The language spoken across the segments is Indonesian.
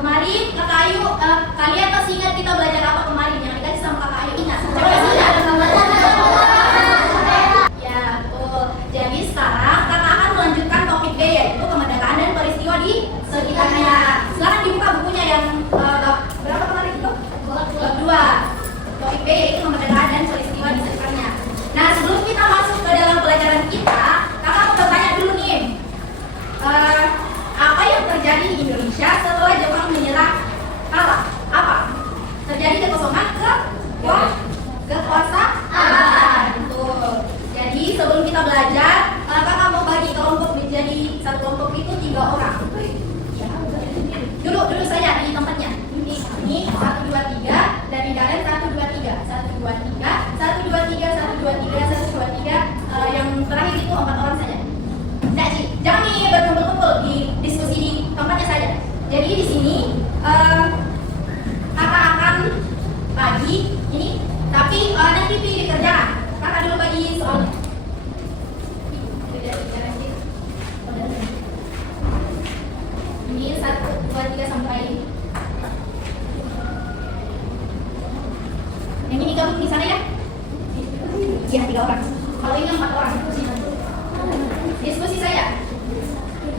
kemarin Kakak Ayu, kalian masih ingat kita belajar apa kemarin yang dikasih sama Kakak Ayu? Ingat? Coba kasih ingat. Ya, betul. Jadi sekarang Kakak akan melanjutkan topik B, yaitu kemerdekaan dan peristiwa di sekitarnya. Silakan dibuka bukunya yang berapa kemarin itu? Bab 2. Topik B yaitu kemerdekaan dan peristiwa di sekitarnya. Nah, sebelum kita masuk ke dalam pelajaran kita, Kakak mau bertanya dulu nih. Apa yang terjadi di Indonesia setelah Jepang menyerah kalah? Apa? Terjadi kekosongan kekuasaan. Betul. Jadi sebelum kita belajar, Kakak mau bagi kelompok menjadi satu kelompok itu 3 orang. Duduk saja di tempatnya. Ini 1, 2, 3. Dari kalian 1, 2, 3. 1, 2, 3. 1, 2, 3. 1, 2, 3. 1, 2, 3. Yang terakhir itu 4 orang saja. Jangan nih berkumpul-kumpul di diskusi di tempatnya saja. Jadi di sini kakak akan bagi ini, tapi nanti pilih kerjaan. Kakak dulu bagi soalnya. Ini 1, 2, 3 sampai. Yang ini gabung di sana ya? Iya 3 orang. Kalau ini 4 orang. Diskusi saya.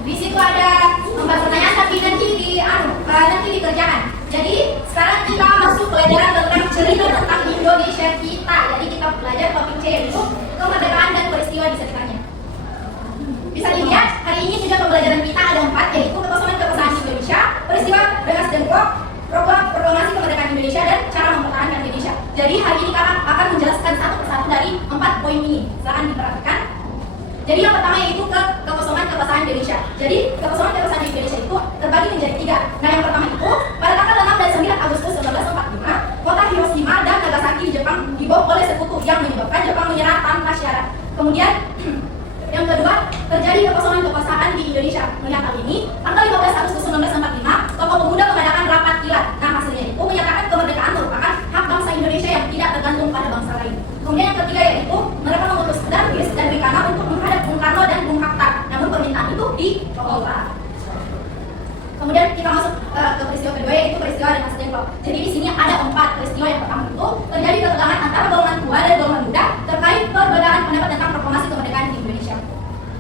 Di situ ada 4 pertanyaan, tapi nanti di kerjaan. Jadi sekarang kita masuk pelajaran tentang cerita tentang Indonesia kita. Jadi kita belajar topik C, yaitu kemerdekaan dan peristiwa di sekitarnya. Bisa dilihat hari ini juga pembelajaran kita ada 4, yaitu kekosongan Indonesia, peristiwa Rengas Dengklok, proklamasi kemerdekaan Indonesia, dan cara mempertahankan Indonesia. Jadi hari ini kakak akan menjelaskan satu persatu dari 4 poin ini. Silakan diperhatikan. Jadi yang pertama yaitu kekosongan kekuasaan Indonesia. Jadi kekosongan kekuasaan Indonesia itu terbagi menjadi 3. Nah, yang pertama itu pada tanggal 6 dan 9 Agustus 1945, kota Hiroshima dan Nagasaki di Jepang dibom oleh sekutu yang menyebabkan Jepang menyerah tanpa syarat. Kemudian yang kedua, terjadi kekosongan kekuasaan di Indonesia. Melihat hal ini, tanggal 15 Agustus 1945, tokoh pemuda mengadakan rapat kilat. Nah, hasilnya itu menyatakan kemerdekaan merupakan hak bangsa Indonesia yang tidak tergantung pada bangsa lain. Kemudian yang ketiga yaitu mereka mengutus Darwis dan Bung Karno untuk menghadap Bung Karno dan Bung Hatta. Namun permintaan itu ditolak. Kemudian kita masuk ke peristiwa kedua, yaitu peristiwa Rengas Dengklok. Jadi di sini ada 4 peristiwa. Yang pertama itu terjadi ketegangan antara golongan tua dan golongan muda terkait perbedaan pendapat tentang proklamasi kemerdekaan di Indonesia.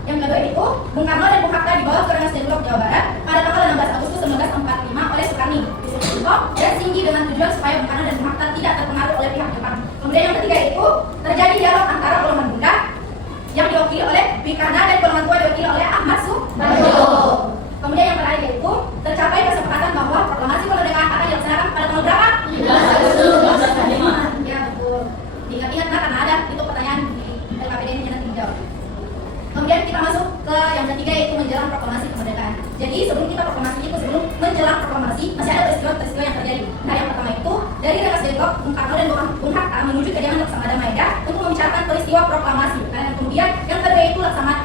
Yang kedua itu Bung Karno dan Bung Hatta dibawa ke Rengas Dengklok, Jawa Barat pada tanggal 16 Agustus 1945 oleh Soekarno dan Singgi dengan tujuan supaya Bung Karno dan Bung Hatta tidak terpengaruh oleh pihak Jepang. Kemudian yang ketiga itu terjadi dialog antara golongan muda yang diwakili oleh Bung Karno dan golongan tua diwakili oleh Ahmad Subarjo. Kemudian yang terakhir itu tercapai kesepakatan bahwa proklamasi kemerdekaan akan dilaksanakan pada tanggal berapa? 13 Agustus 1945. Ya betul. Diingat-ingat karena ada itu pertanyaan di LKPD ini nanti dijawab. Kemudian kita masuk ke yang ketiga, yaitu menjelang proklamasi kemerdekaan. Jadi sebelum kita proklamasi itu, sebelum menjelang proklamasi masih ada peristiwa-peristiwa yang terjadi. Nah, yang pertama itu dari Rengas Dengklok, Bung Karno dan Bung Hatta menuju kediaman Laksamana Maeda untuk membicarakan peristiwa proklamasi. Nah, kemudian yang kedua itu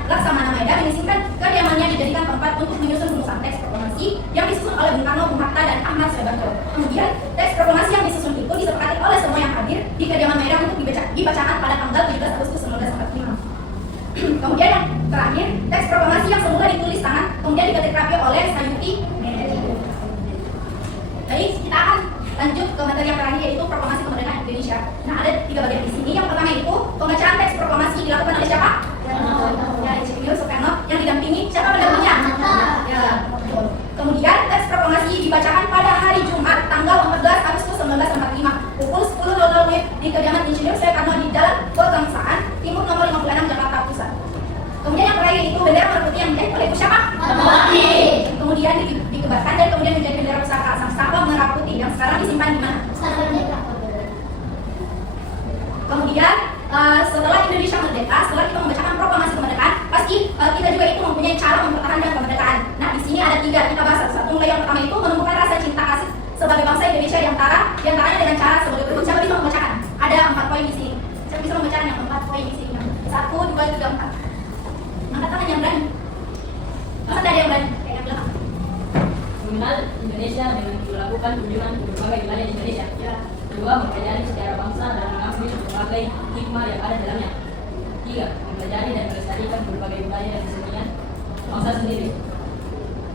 Laksamana Maeda mengizinkan kediamannya dijadikan tempat untuk menyusun rumusan teks proklamasi yang disusun oleh Bung Karno, Bung Hatta, dan Ahmad Subarjo. Kemudian teks proklamasi yang disusun itu disepakati oleh semua yang hadir di kediaman Maeda untuk dibacakan pada tanggal 17 Agustus 1945. Kemudian yang terakhir, teks proklamasi yang semula ditulis tangan kemudian diketik rapi oleh Sayuti Meneji. Baik, kita akan lanjut ke materi yang terakhir, yaitu proklamasi kemerdekaan Indonesia. Nah, ada 3 bagian di sini. Yang pertama itu pembacaan teks proklamasi dilakukan oleh siapa? Ya, Insinyur Soekarno yang didampingi siapa pendampingnya? Ya, betul. Kemudian teks proklamasi dibacakan pada hari Jumat tanggal 14 Agustus 1945 pukul 10.00 WIB di kediaman Insinyur Soekarno di Jalan Pegangsaan Timur nomor 56 Jakarta Pusat. Kemudian yang terakhir itu bendera merah putih yang dijahit oleh siapa? Kemudian dikebarkan dan kemudian menjadi bendera pusaka Sangsaka merah putih yang sekarang disimpan di mana? Kemudian setelah Indonesia merdeka, setelah kita membacakan proklamasi kemerdekaan, pasti kita juga itu mempunyai cara mempertahankan kemerdekaan. Nah, di sini ada 3, kita bahas satu-satu. Mulai yang pertama itu menumbuhkan rasa cinta kasih sebagai bangsa Indonesia diantaranya dengan cara sebagai berikut. Siapa bisa membacakan? Ada 4 poin di sini. Siapa bisa membacakan yang 4 poin di sini? 1, 2, 3, 4. Angkat tangan yang berani. Masa ada yang berani? Kayak yang belakang. Mengenal Indonesia dengan melakukan kunjungan ke berbagai wilayah di Indonesia. Ya. 2. Mempelajari sejarah bangsa dan mengambil berbagai hikmah yang ada dalamnya. 3. Mempelajari dan melestarikan berbagai budaya dan kesenian bangsa sendiri.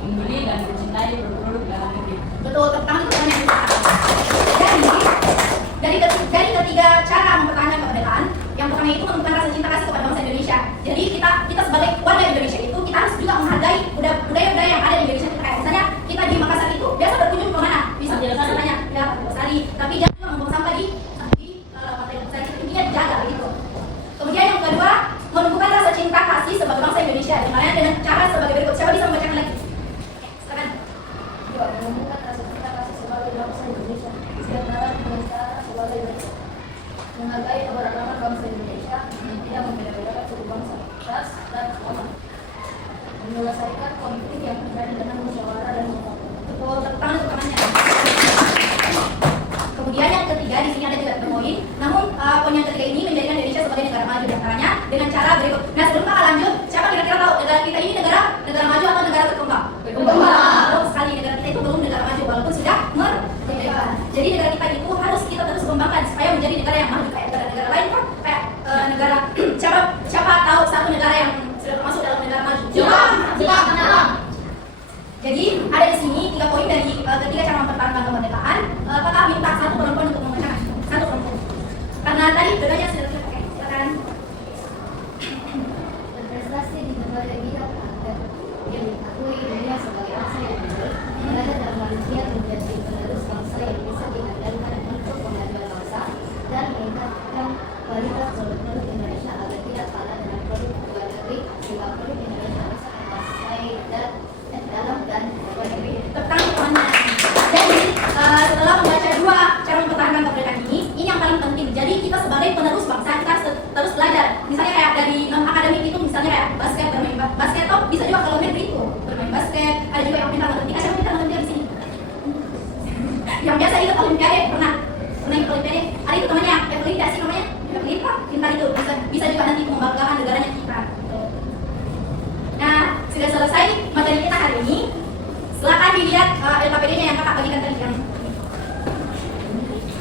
Membeli dan mencintai produk-produk dalam negeri. Betul, tepuk tangan untuk teman yang dari ketiga cara mempertahankan kemerdekaan, yang pertama itu menumbuhkan rasa cinta kasih kepada bangsa Indonesia. Jadi kita sebagai warga Indonesia itu kita harus juga menghargai budaya-budaya yang ada di Indonesia. Kayak misalnya kita di Makassar itu biasa berkunjung ke mana? Bisa misalnya ya Sari, tapi jangan juga membuang sampah di pantai Losari. Intinya dijaga gitu. Kemudian yang kedua, menumbuhkan rasa cinta kasih sebagai bangsa Indonesia. Dimana dengan cara sebagai berikut. Siapa bisa membacakan lagi? Silakan. Menumbuhkan rasa cinta kasih sebagai bangsa Indonesia. Sedangkan pelestarian sebagai berikut. Menghargai keberagaman bangsa Indonesia dan tidak membeda-bedakan suku bangsa, ras, dan agama. Menyelesaikan konflik yang terjadi dengan musyawarah dan mufakat. Betul, tepuk tangan untuk temannya. Kemudian yang ketiga, di sini ada juga poin. Namun poin yang ketiga ini menjadikan Indonesia sebagai negara maju diantaranya dengan cara berikut. Nah sebelum kakak lanjut, siapa kira-kira tahu negara kita ini negara maju atau negara berkembang? Berkembang. Betul sekali, negara kita itu belum negara maju walaupun sudah merdeka. Jadi negara kita itu harus kita terus kembangkan supaya menjadi negara yang maju kayak negara-negara lain kan? Kayak negara siapa tahu satu negara yang sudah termasuk dalam negara maju? Jepang. Jadi ada di sini 3 poin dari ketiga cara mempertahankan kemerdekaan. Kakak minta satu perempuan untuk membacakan. Satu perempuan. Karena tadi bedanya sudah dipakai. Silakan. Berprestasi di berbagai bidang dan yang diakui dunia sebagai bangsa yang baik, berada dalam manusia menjadi penerus bangsa yang bisa diandalkan untuk kemajuan bangsa dan meningkatkan kualitas produk Indonesia agar tidak kalah dengan produk luar negeri, sehingga produk Indonesia bisa menguasai dalam dan luar negeri. Tentang temannya. Jadi setelah membaca 2 cara mempertahankan kemerdekaan ini yang paling penting. Jadi kita sebagai penerus bangsa kita terus belajar. Misalnya kayak dari non akademik itu, misalnya kayak basket, bermain basket, atau bisa juga kalau negeri itu bermain basket. Ada juga yang pintar matematika. Siapa pintar matematika di sini? Yang biasa ikut olimpiade pernah ikut olimpiade. Ada itu temannya Evelyn, sih namanya Evelyn, pintar itu bisa juga nanti membanggakan negaranya kita. Nah sudah selesai materi kita hari ini. Silakan dilihat LKPD-nya yang kakak bagikan tadi yang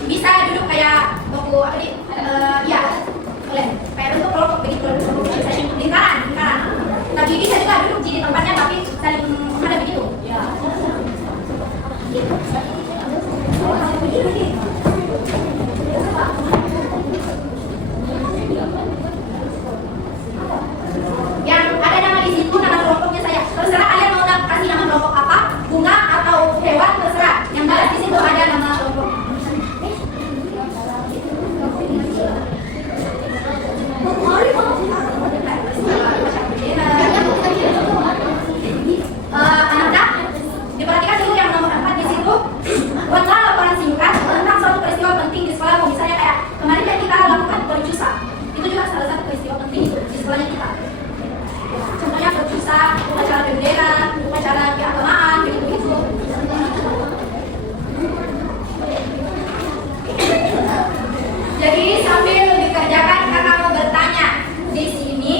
bisa duduk kayak buku apa nih? Ya, boleh. Kayak bentuk kelompok begitu, lingkaran. Tapi bisa juga duduk di tempatnya tapi saling ada begitu. Ya. Yang ada nama di situ nama kelompoknya saya. Terserah kalian mau kasih nama kelompok apa, bunga atau hewan terserah. Yang jelas di situ ada nama kelompok. Anak-anak, diperhatikan dulu yang nomor 4 di situ. Buatlah laporan singkat tentang suatu peristiwa penting di sekolahmu. Misalnya kayak kemarin kan kita lakukan percusa. Itu juga salah satu peristiwa penting di sekolahnya kita. Contohnya percusa, upacara bendera, upacara keagamaan, begitu. Jadi sambil dikerjakan kakak mau bertanya di sini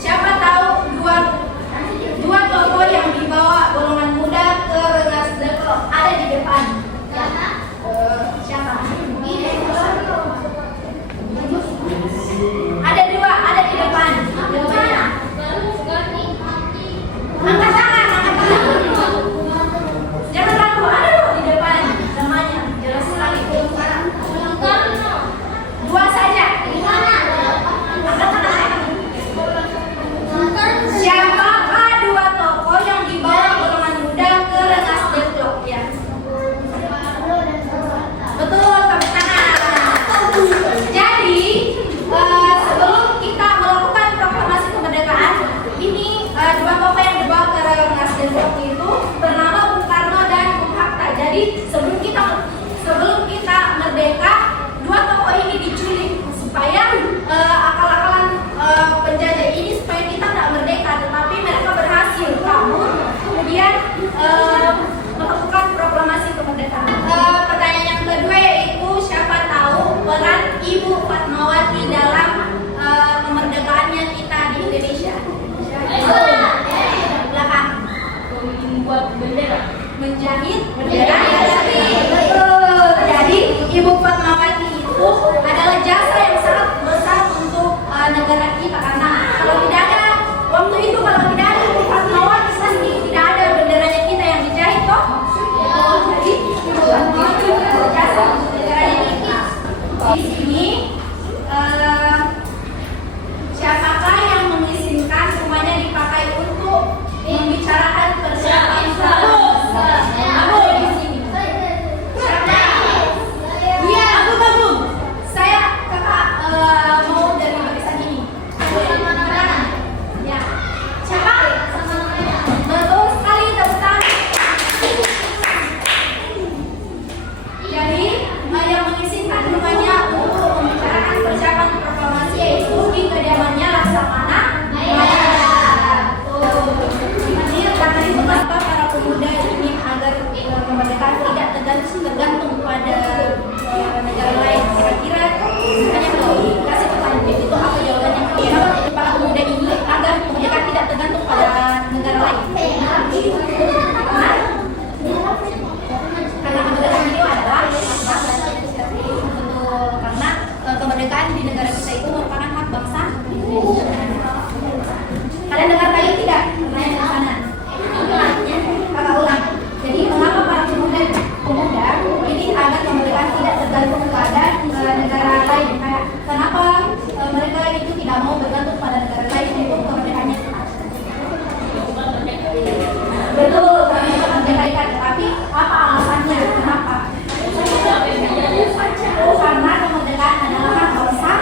siapa tahu dua tokoh yang dibawa golongan muda ke Rengas Dengklok ada di depan. Siapa? Ada 2 ada di depan. Jawabannya. Angkat tangan. Jangan ragu, ada loh di depan namanya. Jelas sekali. 2 saja. Angkat tangan. Siapakah 2 tokoh yang dibawa golongan muda ke Rengas Dengklok? Ya. Betul, tepuk tangan. Jadi sebelum kita melakukan proklamasi kemerdekaan, ini 2 tokoh yang dibawa ke Rengas Dengklok itu bernama Bung Karno dan Bung Hatta. Jadi sebelum kita merdeka, 2 tokoh ini diculik supaya akal-akalan penjajah ini supaya kita tidak merdeka, tetapi mereka berhasil kabur kemudian melakukan proklamasi kemerdekaan. Pertanyaan yang kedua yaitu siapa tahu peran Ibu Fatmawati dalam kemerdekaannya kita di Indonesia? Belakang. Membuat bendera. Menjahit bendera. Betul. Jadi Ibu Fatmawati itu adalah jasa yang sangat besar untuk negara kita karena kalau tidak ada waktu itu, kalau tidak ada Ibu Fatmawati pasti tidak ada benderanya kita yang dijahit toh. Karena kemerdekaan itu adalah karena kemerdekaan di negara kita itu merupakan hak bangsa. Kalian dengar tadi tidak? Pertanyaan di sana. Kakak ulang. Jadi mengapa para pemuda ini agar kemerdekaan tidak tergantung pada negara lain? Kenapa mereka itu tidak mau bergantung pada negara lain untuk kemerdekaannya? Betul, merdeka. Tapi apa alasannya? Kenapa? Karena kemerdekaan adalah hak bangsa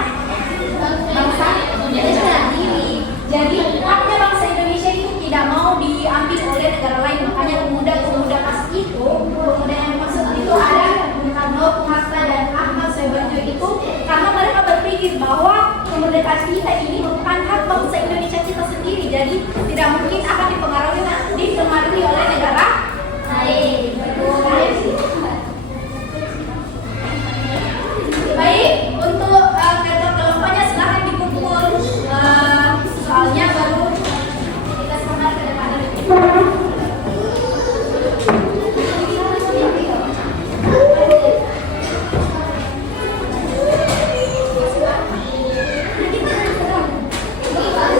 sendiri. Jadi haknya bangsa Indonesia itu tidak mau diambil oleh negara lain. Makanya pemuda pas itu, pemuda yang dimaksud itu ada Bung Karno, Bung Hatta dan Ahmad Subarjo itu karena mereka berpikir bahwa kemerdekaan kita ini merupakan hak bangsa Indonesia kita sendiri. Jadi tidak mungkin akan dipengaruhi oleh negara lain. Baik, untuk paper kelompoknya silahkan dikumpul. Soalnya baru kita semangat ke depan.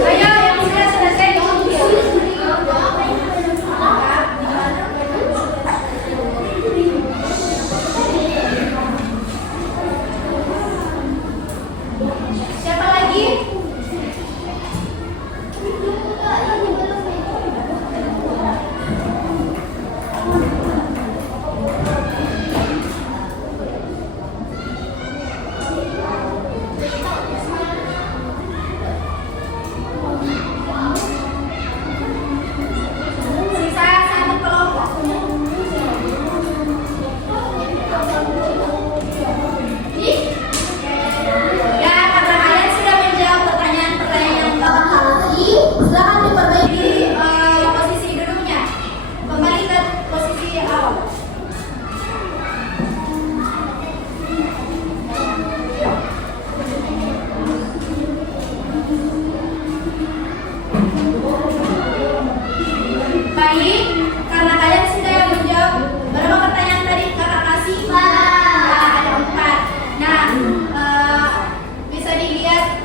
Ayo yang sudah selesai siapa lagi? Sisa satu kelompok. Ya, karena kalian sudah menjawab pertanyaan-pertanyaan yang tadi, silahkan diperbaiki posisi duduknya. Kembali ke posisi awal. Baik, karena kalian sudah menjawab berapa pertanyaan tadi kakak kasih? Ada 4. Nah, bisa dilihat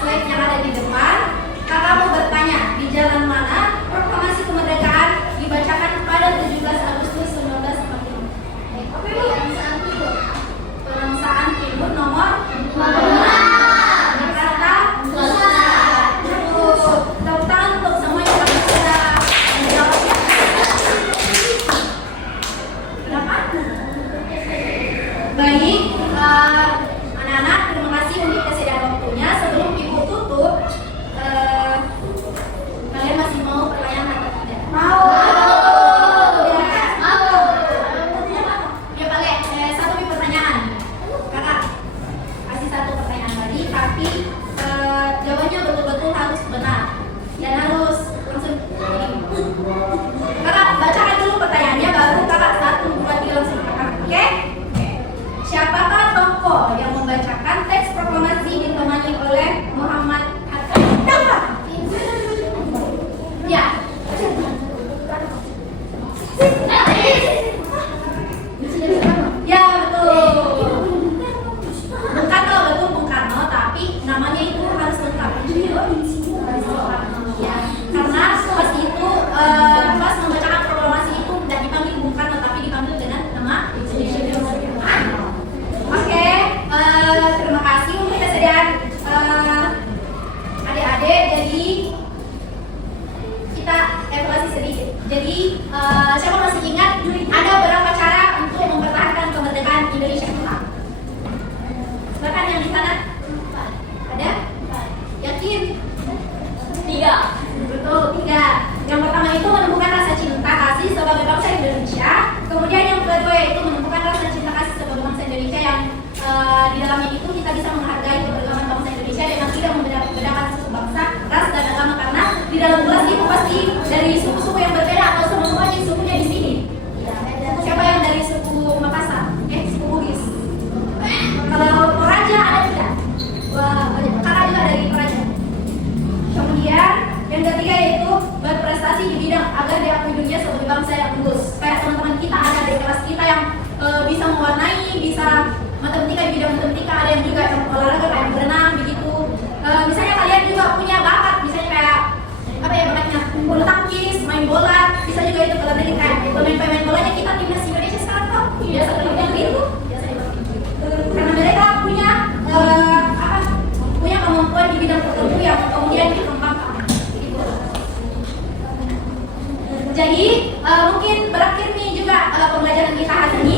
slide yang ada di depan. Kakak mau bertanya, di jalan mana proklamasi kemerdekaan dibacakan pada 17 Agustus 1945? Pemengsaan Timur nomor 5. Jakarta. Tepuk tangan untuk semua yang sudah menjawab. Kenapa? Baik, anak-anak, terima kasih untuk kesediaan waktunya. Sebelum ibu tutup, kalian masih mau pertanyaan atau tidak? Mau. Ya, boleh. Satu pertanyaan. Kakak kasih satu pertanyaan lagi, tapi jawabannya betul-betul harus benar dan harus langsung ini. Kakak bacakan dulu pertanyaannya, baru kakak 1, 2, 3 langsung kakak. Oke? Siapakah tokoh yang membacakan teks proklamasi ditemani oleh Muhammad Hatta? Ya. Ya, betul. Bung Karno, betul Bung Karno, tapi namanya itu harus lengkap. Ya, karena pas itu pas membacakan proklamasi itu tidak dipanggil Bung Karno, tapi dipanggil dengan nama Oke, terima kasih untuk kesediaan adik-adik. Jadi kita evaluasi sedikit. Jadi siapa masih ingat ada beberapa cara untuk mempertahankan kemerdekaan Indonesia kita? Silakan yang di sana. Ada? Yakin? 3. Betul, 3. Yang pertama itu menemukan rasa cinta kasih sebagai bangsa Indonesia. Kemudian yang kedua yaitu menemukan rasa cinta kasih sebagai bangsa Indonesia yang di dalamnya itu kita bisa menghargai keberagaman bangsa Indonesia dengan tidak membedakan suku bangsa, ras dan agama, karena di dalam kelas itu pasti dari suku-suku yang berbeda atau semua jenis sukunya di sini agar diakui dunia sebagai bangsa yang unggul. Kayak teman-teman kita ada di kelas kita yang bisa mewarnai, bisa matematika di bidang matematika, ada yang juga yang olahraga kayak berenang begitu. Misalnya kalian juga punya bakat, misalnya kayak apa ya bakatnya bulu tangkis, main bola, bisa juga itu kalau dari kayak pemain bolanya kita timnas Indonesia sekarang kok biasa yang itu karena mereka punya punya kemampuan di bidang tertentu yang kemudian dikembangkan. Jadi mungkin berakhir nih juga pembelajaran kita hari ini.